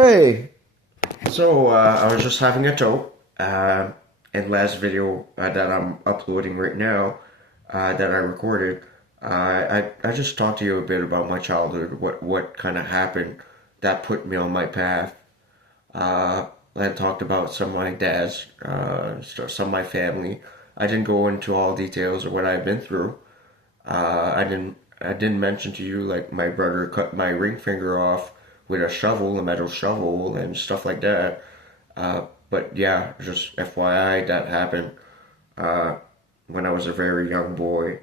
Hey, I was just having a talk, and last video that I'm uploading right now, that I recorded, I just talked to you a bit about my childhood, what kind of happened that put me on my path. I talked about some of my dad's, some of my family. I didn't go into all details of what I've been through. I didn't mention to you like my brother cut my ring finger off with a shovel, a metal shovel, and stuff like that. But yeah, just FYI, that happened when I was a very young boy,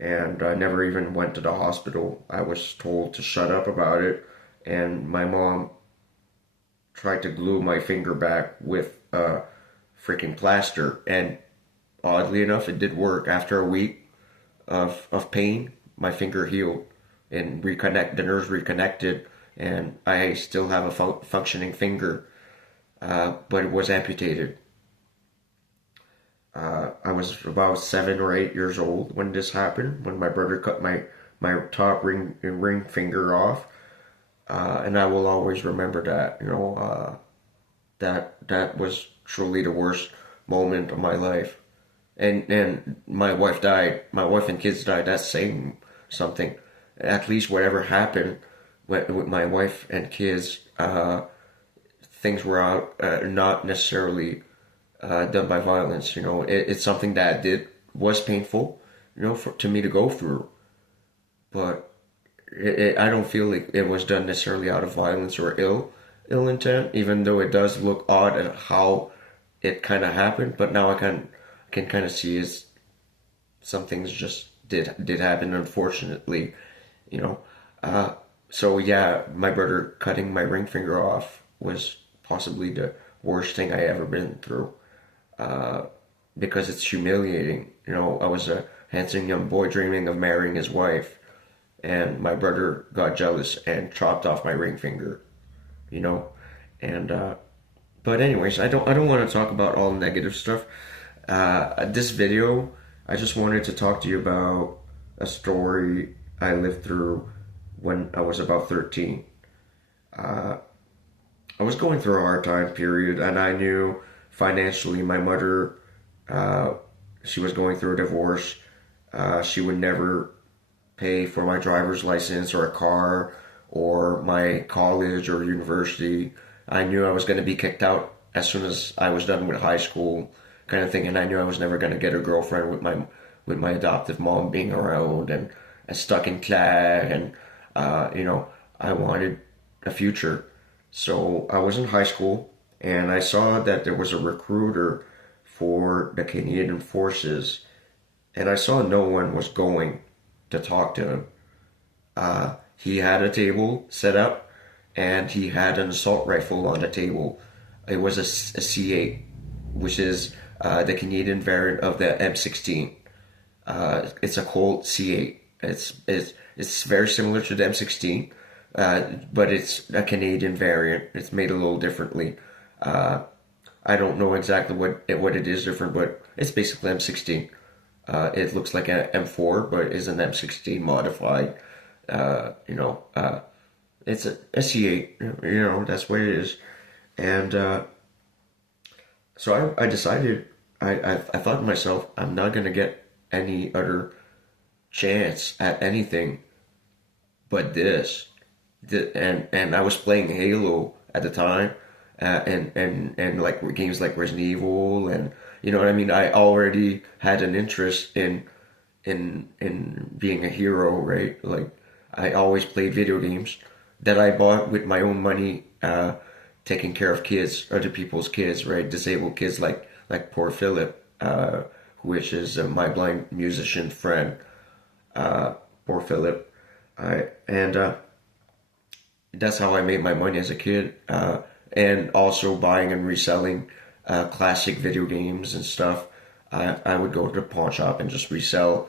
and I never even went to the hospital. I was told to shut up about it, and my mom tried to glue my finger back with freaking plaster, and oddly enough, it did work. After a week of pain, my finger healed and the nerves reconnected, and I still have a functioning finger, but it was amputated. I was about 7 or 8 years old when this happened, when my brother cut my top ring finger off, and I will always remember that. That was truly the worst moment of my life. And my wife died. My wife and kids died. That's saying something. At least whatever happened with my wife and kids, things were out, not necessarily done by violence. It's something that was painful, to me to go through. But I don't feel like it was done necessarily out of violence or ill intent, even though it does look odd at how it kind of happened. But now I can kind of see is some things just did happen, unfortunately, you know. So yeah, my brother cutting my ring finger off was possibly the worst thing I ever been through, uh, because it's humiliating. I was a handsome young boy dreaming of marrying his wife, and my brother got jealous and chopped off my ring finger. You know, and but anyways, I don't want to talk about all negative stuff. This video, I just wanted to talk to you about a story I lived through when I was about 13. Uh, I was going through a hard time period, and I knew financially my mother, uh, she was going through a divorce. She would never pay for my driver's license or a car or my college or university. I knew I was going to be kicked out as soon as I was done with high school, kind of thing, and I knew I was never going to get a girlfriend with my adoptive mom being around, and stuck in class, and I wanted a future. So I was in high school, and I saw that there was a recruiter for the Canadian Forces, and I saw no one was going to talk to him. He had a table set up, and he had an assault rifle on the table. It was a C8, which is the Canadian variant of the M16. It's a Colt C8. It's very similar to the M16, but it's a Canadian variant. It's made a little differently. Uh, I don't know exactly what it is different, but it's basically M16. It looks like an M4, but is an M16 modified. You know, it's a C8. That's what it is. And so I decided, I thought to myself, I'm not gonna get any other chance at anything but this. And I was playing Halo at the time, and like games like Resident Evil, and you know what I mean. I already had an interest in being a hero, right? Like I always played video games that I bought with my own money, taking care of kids, other people's kids, right? Disabled kids like poor Philip, which is my blind musician friend, poor Philip. And that's how I made my money as a kid, and also buying and reselling classic video games and stuff. I would go to the pawn shop and just resell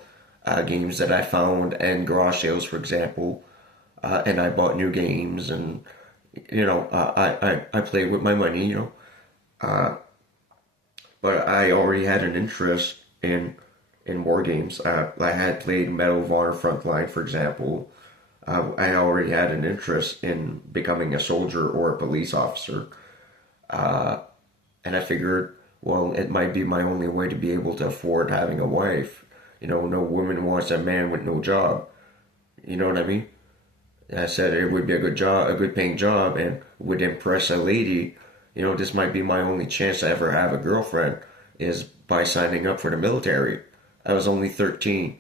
games that I found and garage sales, for example. And I bought new games, and I played with my money, but I already had an interest in war games. I had played Medal of Honor Frontline, for example. I already had an interest in becoming a soldier or a police officer. And I figured, well, it might be my only way to be able to afford having a wife. No woman wants a man with no job. You know what I mean? And I said it would be a good job, a good paying job, and would impress a lady. This might be my only chance to ever have a girlfriend is by signing up for the military. I was only 13,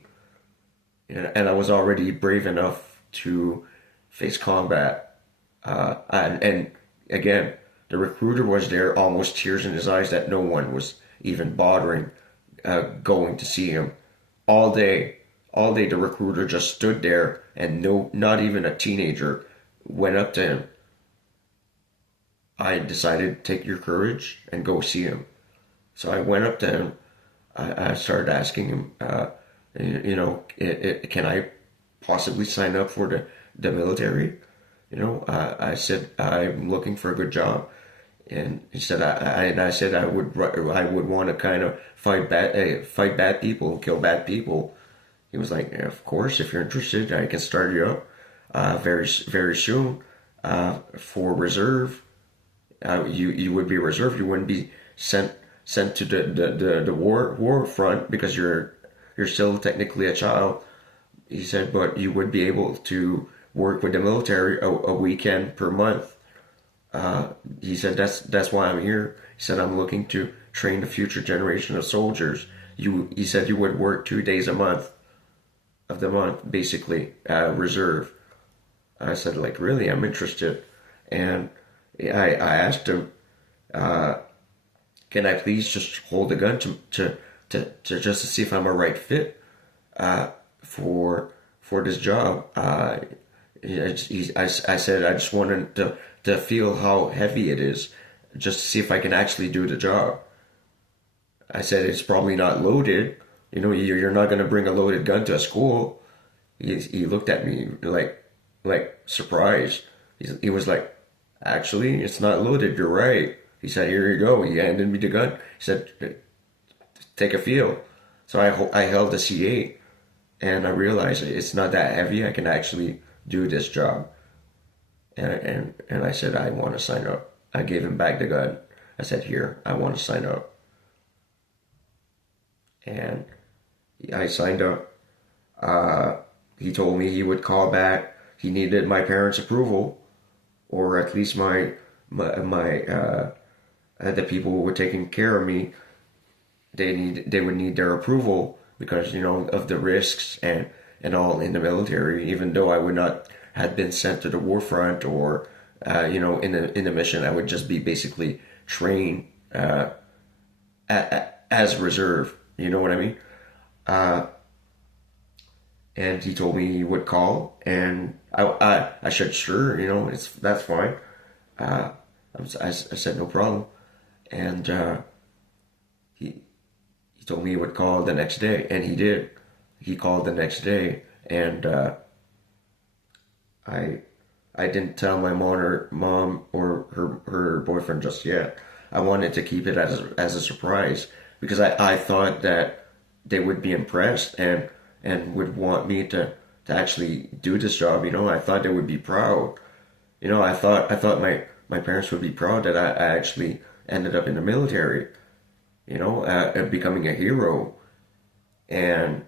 and I was already brave enough to face combat. And again, the recruiter was there, almost tears in his eyes that no one was even bothering going to see him. All day, all day, the recruiter just stood there, and no, not even a teenager went up to him. I decided to take your courage and go see him. So I went up to him. I started asking him, can I possibly sign up for the military? I said I'm looking for a good job, and he said I said I would want to kind of fight bad people and kill bad people. He was like, of course, if you're interested, I can start you up very very soon for reserve. You would be reserved. You wouldn't be sent to the war front because you're still technically a child. He said, but you would be able to work with the military a weekend per month. He said that's why I'm here. He said I'm looking to train the future generation of soldiers. He said you would work 2 days a month of the month, basically reserve. I said, like, really, I'm interested, and I asked him, can I please just hold a gun to just to see if I'm a right fit for this job? I said I just wanted to feel how heavy it is, just to see if I can actually do the job. I said it's probably not loaded. You're not going to bring a loaded gun to a school. He looked at me like surprised. He was like, actually, it's not loaded. You're right. He said, here you go. He handed me the gun. He said, take a feel. So I held the C8, and I realized it's not that heavy. I can actually do this job. And I said, I want to sign up. I gave him back the gun. I said, here, I want to sign up. And I signed up. He told me he would call back. He needed my parents' approval, or at least my the people who were taking care of me. They would need their approval because of the risks and all in the military. Even though I would not have been sent to the war front or in the mission, I would just be basically trained as reserve. You know what I mean? And he told me he would call, and I said sure, that's fine. I said no problem, and he told me he would call the next day, and he did. He called the next day, and I didn't tell my mom or her boyfriend just yet. I wanted to keep it as a surprise because I thought that they would be impressed and would want me to actually do this job. I thought they would be proud. I thought my parents would be proud that I actually ended up in the military. Becoming a hero. And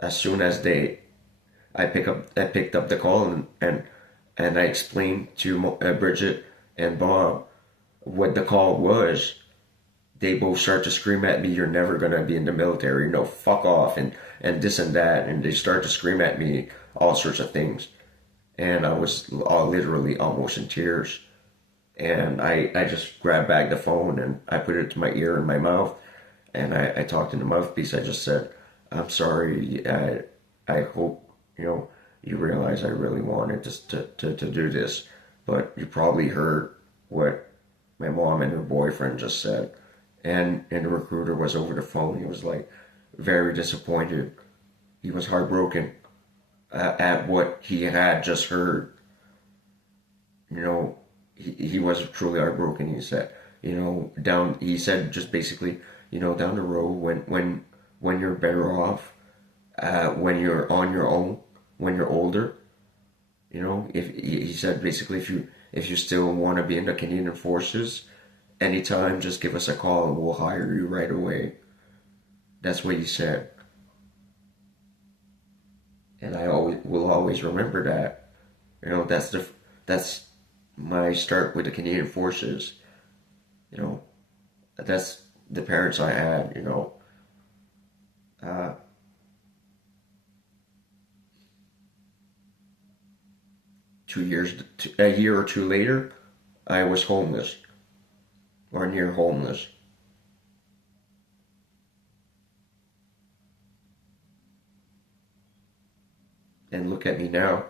as soon as I picked up the call and I explained to Bridget and Bob what the call was. They both start to scream at me, you're never going to be in the military, no, fuck off, and this and that, and they start to scream at me all sorts of things. And I was literally almost in tears. And I just grabbed back the phone and I put it to my ear and my mouth, and I talked in the mouthpiece. I just said, I'm sorry, I hope, you realize I really wanted to do this, but you probably heard what my mom and her boyfriend just said. And the recruiter was over the phone. He was like very disappointed. He was heartbroken at what he had just heard. He was truly heartbroken. He said, he said just basically, down the road when you're better off, when you're on your own, when you're older, You know, if he said basically if you still want to be in the Canadian Forces, anytime just give us a call and we'll hire you right away. That's what he said. And I always will always remember that. You know, that's my start with the Canadian Forces. You know, that's the parents I had. You know, uh, 2 years, a year or two later, I was homeless or near homeless. And look at me now.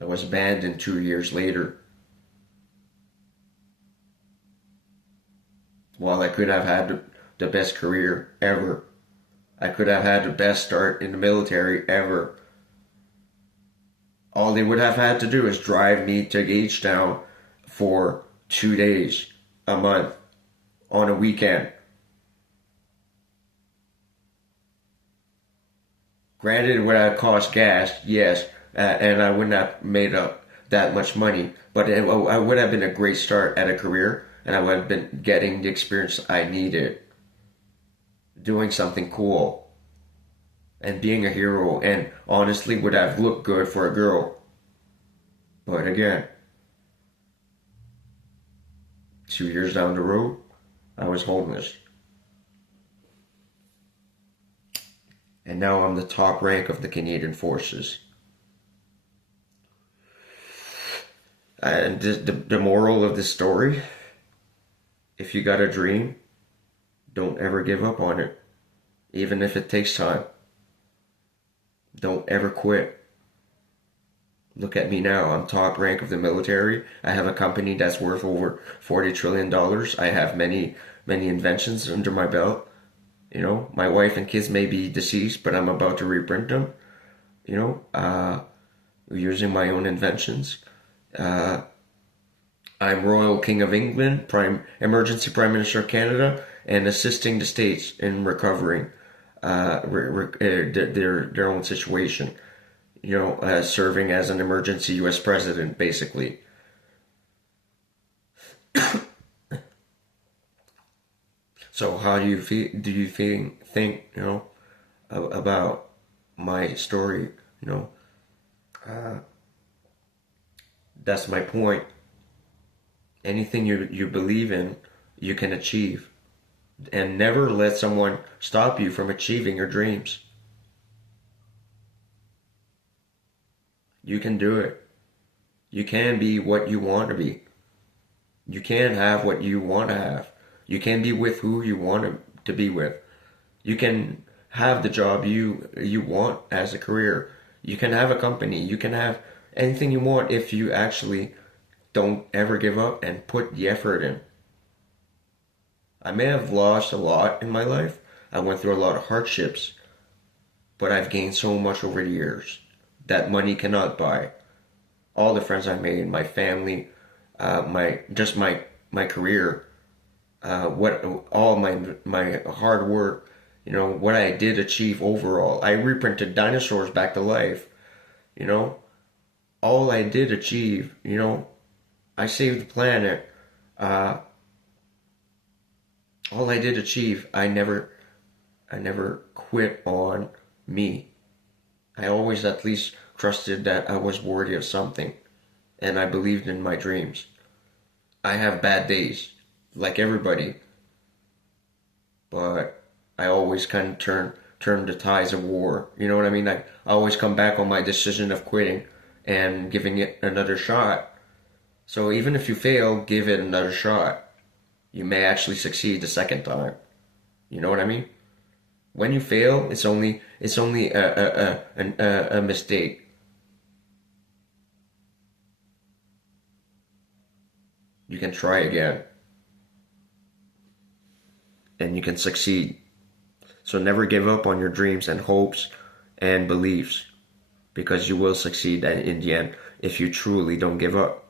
I was abandoned 2 years later. While I could have had the best career ever, I could have had the best start in the military ever. All they would have had to do is drive me to Gagetown for 2 days a month on a weekend. Granted, it would have cost gas, yes, and I wouldn't have made up that much money, but I would have been a great start at a career, and I would have been getting the experience I needed, doing something cool, and being a hero, and honestly would have looked good for a girl. But again, 2 years down the road, I was homeless. And now I'm the top rank of the Canadian Forces. And the moral of this story, if you got a dream, don't ever give up on it, even if it takes time. Don't ever quit. Look at me now. I'm top rank of the military. I have a company that's worth over $40 trillion. I have many, many inventions under my belt. You know, my wife and kids may be deceased, but I'm about to reprint them. You know, using my own inventions. I'm Royal King of England, Emergency Prime Minister of Canada, and assisting the states in recovering their own situation. You know, serving as an emergency U.S. president, basically. So, how do you feel? Do you think you know about my story? You know, uh, that's my point. Anything you believe in, you can achieve, and never let someone stop you from achieving your dreams. You can do it. You can be what you want to be. You can have what you want to have. You can be with who you want to be with. You can have the job you want as a career. You can have a company. You can have anything you want if you actually don't ever give up and put the effort in. I may have lost a lot in my life. I went through a lot of hardships, but I've gained so much over the years that money cannot buy. All the friends I made, my family, my career, what all my hard work, you know, what I did achieve overall. I reprinted dinosaurs back to life, you know. All I did achieve, you know, I saved the planet. All I did achieve, I never quit on me. I always at least trusted that I was worthy of something, and I believed in my dreams. I have bad days, like everybody, but I always kind of turn the tides of war. You know what I mean? I always come back on my decision of quitting and giving it another shot. So even if you fail, give it another shot. You may actually succeed the second time. You know what I mean? When you fail, it's only a mistake. You can try again, and you can succeed. So never give up on your dreams and hopes and beliefs, because you will succeed in the end if you truly don't give up.